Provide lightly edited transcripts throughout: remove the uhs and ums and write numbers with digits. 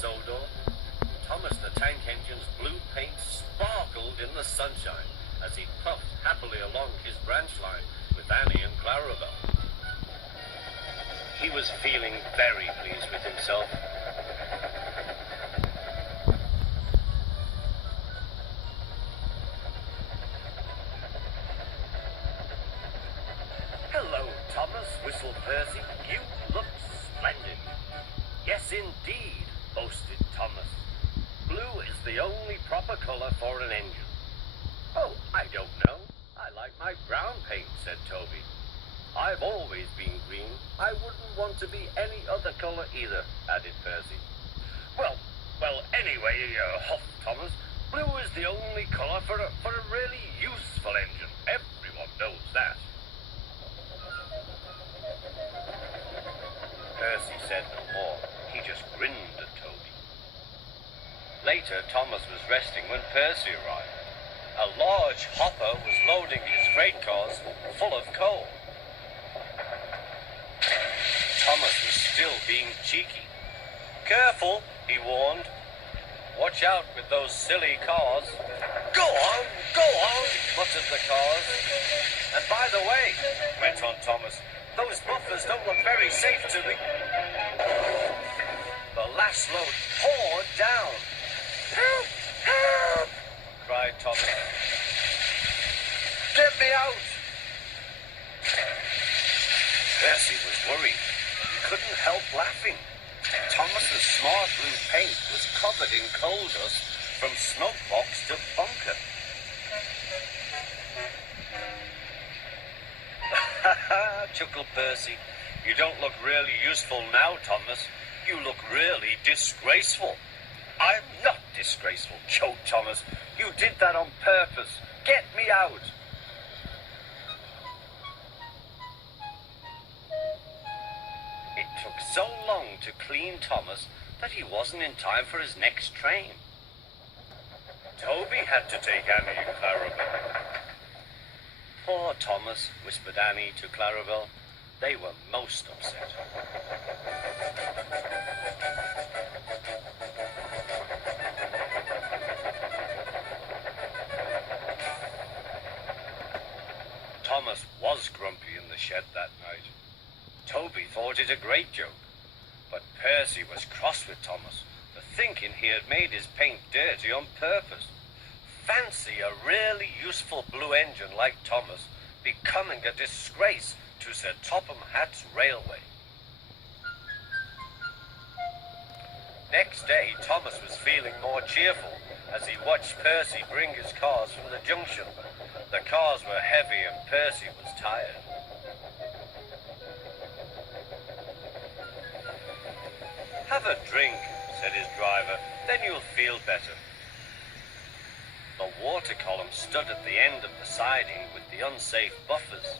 Sodor. Thomas the Tank Engine's blue paint sparkled in the sunshine as he puffed happily along his branch line with Annie and Clarabel. He was feeling very pleased with himself. Hello, Thomas, whistled Percy. You look splendid. Yes, indeed, boasted Thomas. Blue is the only proper color for an engine. Oh, I don't know. I like my brown paint, said Toby. I've always been green. I wouldn't want to be any other color either, added Percy. Well, anyway, huffed Thomas, blue is the only color for a really useful engine. Everyone knows that. Percy said no more. He just grinned at Toby. Later, Thomas was resting when Percy arrived. A large hopper was loading his freight cars full of coal. Thomas was still being cheeky. Careful, he warned. Watch out with those silly cars. Go on, muttered the cars. And by the way, went on Thomas, those buffers don't look very safe to me. The last load poured down. Help! Help! Cried Thomas. Get me out! Percy was worried. He couldn't help laughing. Thomas's smart blue paint was covered in coal dust from smoke box to bunker. Ha ha, chuckled Percy. You don't look really useful now, Thomas. You look really disgraceful. I'm not disgraceful, choked Thomas. You did that on purpose. Get me out. It took so long to clean Thomas that he wasn't in time for his next train. Toby had to take Annie and Clarabel. Poor Thomas, whispered Annie to Clarabel. They were most upset. Thomas was grumpy in the shed that night. Toby thought it a great joke, but Percy was cross with Thomas for thinking he had made his paint dirty on purpose. Fancy a really useful blue engine like Thomas becoming a disgrace to Sir Topham Hatt's railway. Next day, Thomas was feeling more cheerful as he watched Percy bring his cars from the junction. The cars were heavy and Percy was tired. Have a drink, said his driver, then you'll feel better. The water column stood at the end of the siding with the unsafe buffers.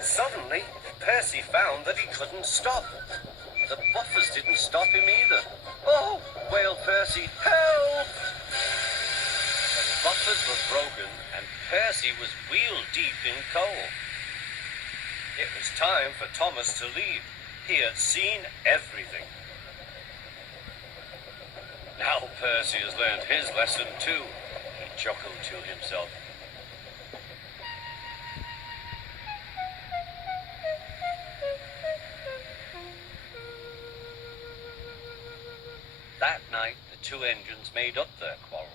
Suddenly, Percy found that he couldn't stop. The buffers didn't stop him either. Oh, wailed Percy, help! The buffers were broken and Percy was wheel deep in coal. It was time for Thomas to leave. He had seen everything. Now Percy has learned his lesson too, he chuckled to himself. That night the two engines made up their quarrel.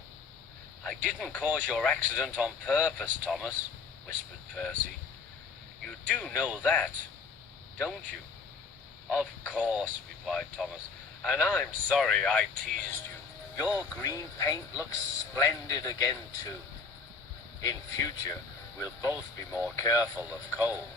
I didn't cause your accident on purpose, Thomas, whispered Percy. You do know that, don't you? Of course, replied Thomas, and I'm sorry I teased you. Your green paint looks splendid again, too. In future, we'll both be more careful of coal.